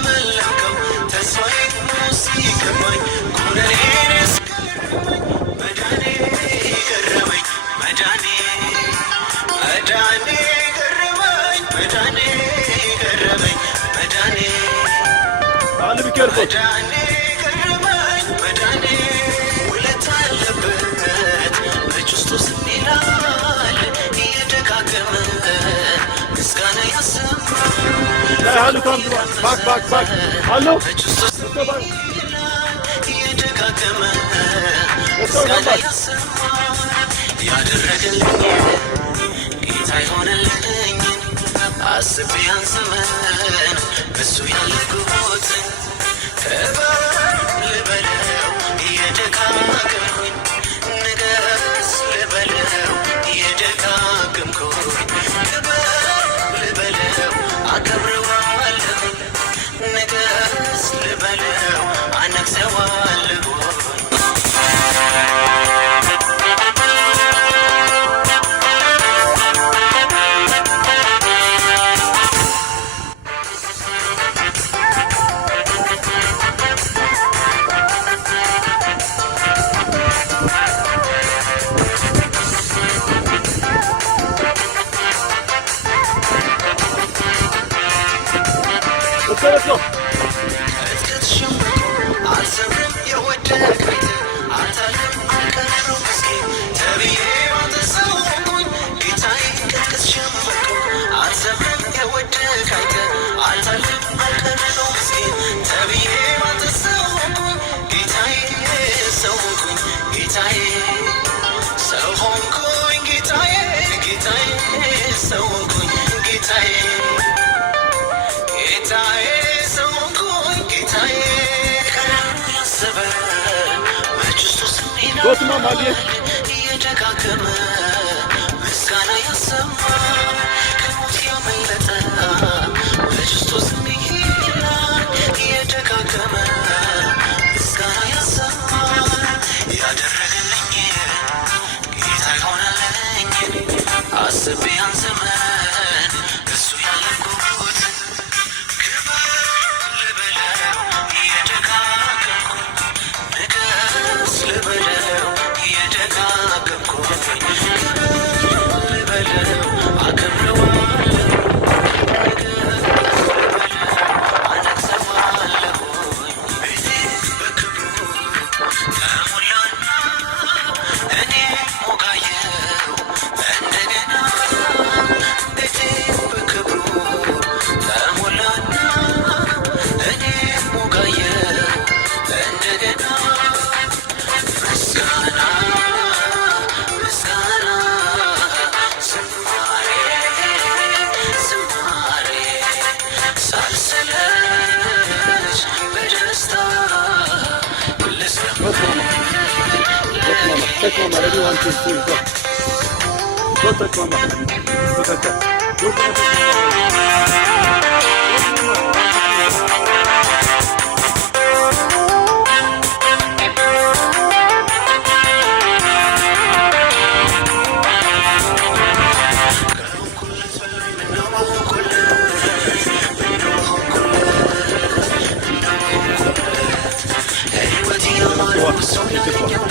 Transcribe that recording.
ተመለከው ተስፋዬ ሲገባኝ ኩነኔን መዳኔ ገረመኝ መዳኔ መዳኔ ገረመኝ መዳኔ ገረመኝ መዳኔ መዳኔ ገረመኝ መዳኔ ውለታ አለበት በክርስቶስ ይላል እየደጋገመ ምስጋና ያሰማል ባክ አሎ እየደጋገመ ምስጋና ያሰማል ያደረገልኝ ጌታ ይሆነልኝ አስቤ ያን ዘመን በሱ ያለፍኩትን ክበር ልበለው እየደጋገምኩኝ ንገስ ልበለው እየደጋገምኩኝ ክበር ልበለው አከብረዋለሁ ንገስ ልበለው አነግሰዋለሁ አልሰብርም የወደቀኝ አልታለም አልቀረው ምስኪን ተብዬ ባተሰውኩኝ ጌታዬ ቅጥቅጥ ሸመቁ አልሰብርም የወደቀኝ አልታለም አልቀረው ምስኪን ተብዬ ባተሰውኩኝ ጌታዬ ሰውኩኝ ጌታዬ ሰው ሆንኩኝ ጌታዬ ጌታዬ ሰውኩኝ ጌታዬ ጌታዬ ሰውኩኝ ጌታዬ እየደጋገመ ምስጋና ያሰማል ከሞት ያመለጠ በክርስቶስ ይላል እየደጋገመ ምስጋና ያሰማል ያደረገልኝ ጌታ ይሆነልኝ አስቤ ያን ዘመን እሱ ያለፍኩት ክበር ልበለው እየደጋገምኩኝ ንገስ ልበለው እየደጋገምኩኝ ክበር ልበለው አከብረዋለሁ ንገስ ልበለው አነግሰዋለሁኝ ቤቴ በክብሩ ተሞላና እኔ ሞጋየው እንደገና ቤቴ በክብሩ ተሞላና እኔ ሞጋየው እንደገና ምስጋና ምስጋና ዝማሬ ዝማሬ ሳልሰለች በደስታ ህይወት ያማረ ሰው ያገኘው